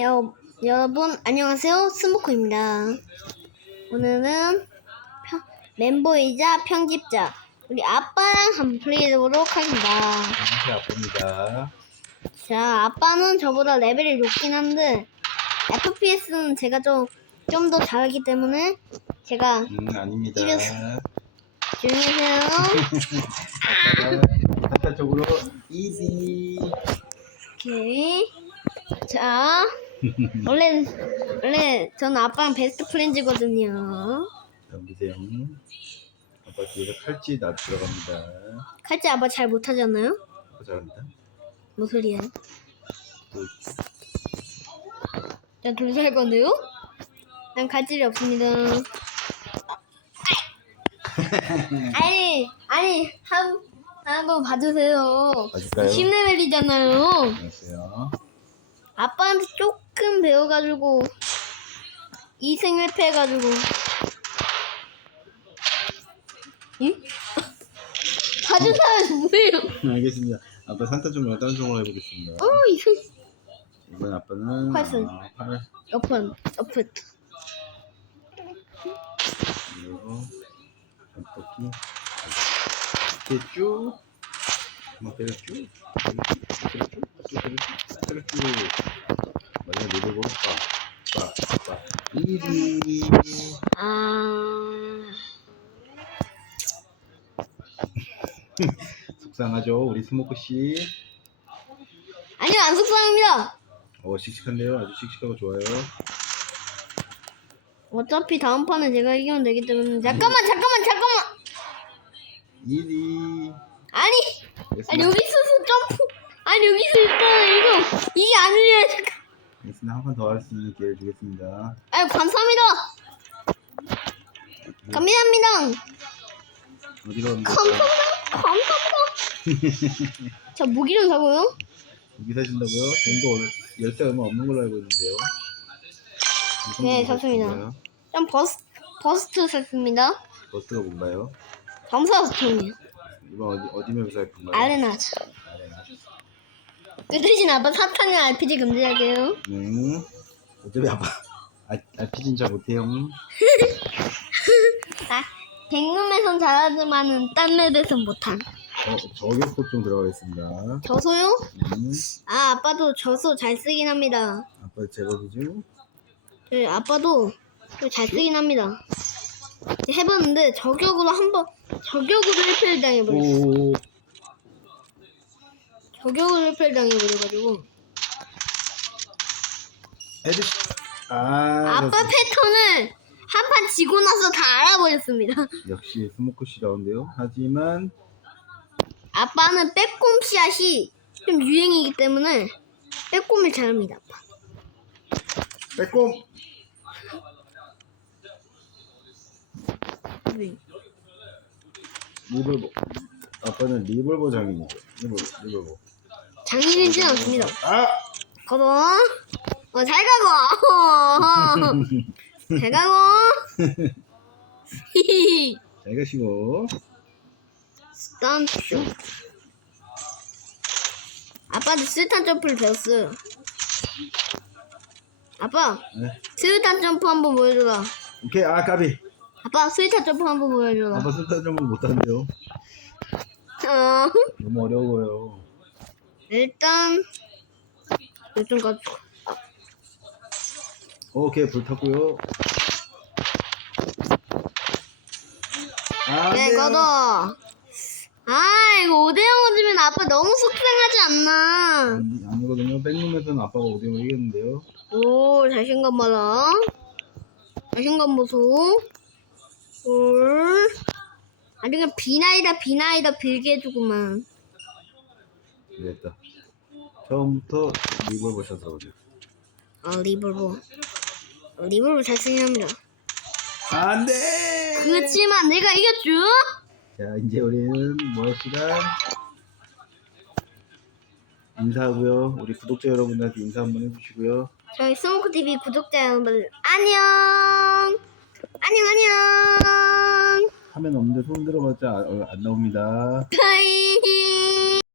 여, 여러분 안녕하세요 스모커입니다. 오늘은 편- 멤버이자 편집자 우리 아빠랑 한번 플레이해보도록 하겠습니다. 안녕하세요 아빠입니다. 자 아빠는 저보다 레벨이 높긴 한데 FPS는 제가 좀 좀 더 잘하기 때문에 제가 음 아닙니다. 이래서- 조용히 해세요. 아빠 쪽으로 이지. 오케이. 자 원래 원래 저는 아빠랑 베스트 프렌즈거든요. 보세요. 아빠 뒤에서 칼찌 나 들어갑니다. 칼질 아빠 잘 못하잖아요? 아빠 잘합니다. 뭔 소리야? 또난 돌살 할 건데요? 난 칼질이 없습니다. 아니, 아니, 한, 한번 봐주세요. 봐줄까요? 10레벨이잖아요. 안녕하세요. 아빠한테 조금 배워가지고, 2승 1패 해가지고. 응? 봐준 사람이 뭐예요? 알겠습니다. 아빠 산타 좀 다른 쪽으로 해보겠습니다. 어, 2승. 이번 아빠는 활선. 아, 활 옆은, 옆은. 그리고 떡볶이 이렇게 쭉 한번 때려 쭉 때려 쭉 때려 쭉 이리 아, 속상하죠 우리 스모크 씨. 아니요, 안 속상합니다. 어 씩씩한데요 아주 씩씩하고 좋아요. 어차피 다음 판은 제가 이기면 되기 때문에 잠깐만 잠깐만 잠깐만 이리 아니 아니. 여기 있어서 점프 아니 여기 있어 있다 이거 이게 안 울려요 잠깐 알겠습니다. 한 판 더 할 수 있는 기회를 주겠습니다. 아유 감사합니다 감사합니다 어디로 갑니까? 감사합니다 감사합니다 자 무기를 사고요 여기 사신다고요? 돈도 열쇠 얼마 없는 걸로 알고 있는데요. 무슨 네, 돈이 샀습니다. 있을까요? 좀 버스 버스트 샀습니다 버스가 뭔가요? 감사합니다 이번 어디 어디 맵에서 할 건가요? 아레나죠 그 대신 아빠 사탕이랑 RPG 금지할게요 네. 어차피 아빠 아, RPG는 잘 못해요. 아 백룸에선 잘하지만은 딴 맵에선 못함 어, 저격법 좀 들어가겠습니다. 저소요? 음, 아 아빠도 저소 잘 쓰긴 합니다. 아빠 제법이죠? 네, 아빠도 좀잘 쓰긴 합니다. 해봤는데 저격으로 한번 저격으로 1패를 당해버렸어. 오, 저격으로 1패를 당해버려가지고 헤드. 아, 아빠 패턴을 한 판 지고 나서 다 알아버렸습니다. 역시 스모크 씨다운데요. 하지만 아빠는 빼꼼샷이 좀 유행이기 때문에 빼꼼을 잘합니다. 아빠. 빼꼼. 네. 리볼버. 아빠는 리볼버 장인이죠. 리볼버, 리볼버. 장인이진 않습니다. 아, 거둬. 어, 잘 가고. 잘 가고. 잘 가시고. 스턴트. 아빠도 스탄 점프를 배웠어요. 아빠, 네. 스탄 점프 한번 보여줘라. 오케이, 아 까비. 아빠, 스탄 점프 한번 보여줘라. 아빠 스타 점을 못하는데요. 어, 너무 어려워요. 일단 요즘 가 오케이, 불 탔고요. 아, 네, 네. 거둬. 아, 이거 5대0 오지면 아빠 너무 속상하지 않나? 아니, 아니거든요. 백룸에서는 아빠가 5대0 이겼는데요. 오, 자신감 봐라. 자신감 보소. 올. 아, 그냥 비나이다, 비나이다, 빌게 해주구만. 이랬다. 처음부터 리볼버 샷을 하죠. 아, 리볼버. 어, 리볼버 잘 쓰긴 합니다. 안 돼! 그렇지만 내가 이겼죠? 자, 이제 우리는 뭐할 시간? 인사하고요. 우리 구독자 여러분들한테 인사 한번 해주시고요. 저희 스모크TV 구독자 여러분, 안녕! 안녕, 안녕! 화면 없는데 손 들어봤자 안, 안 나옵니다. 바이!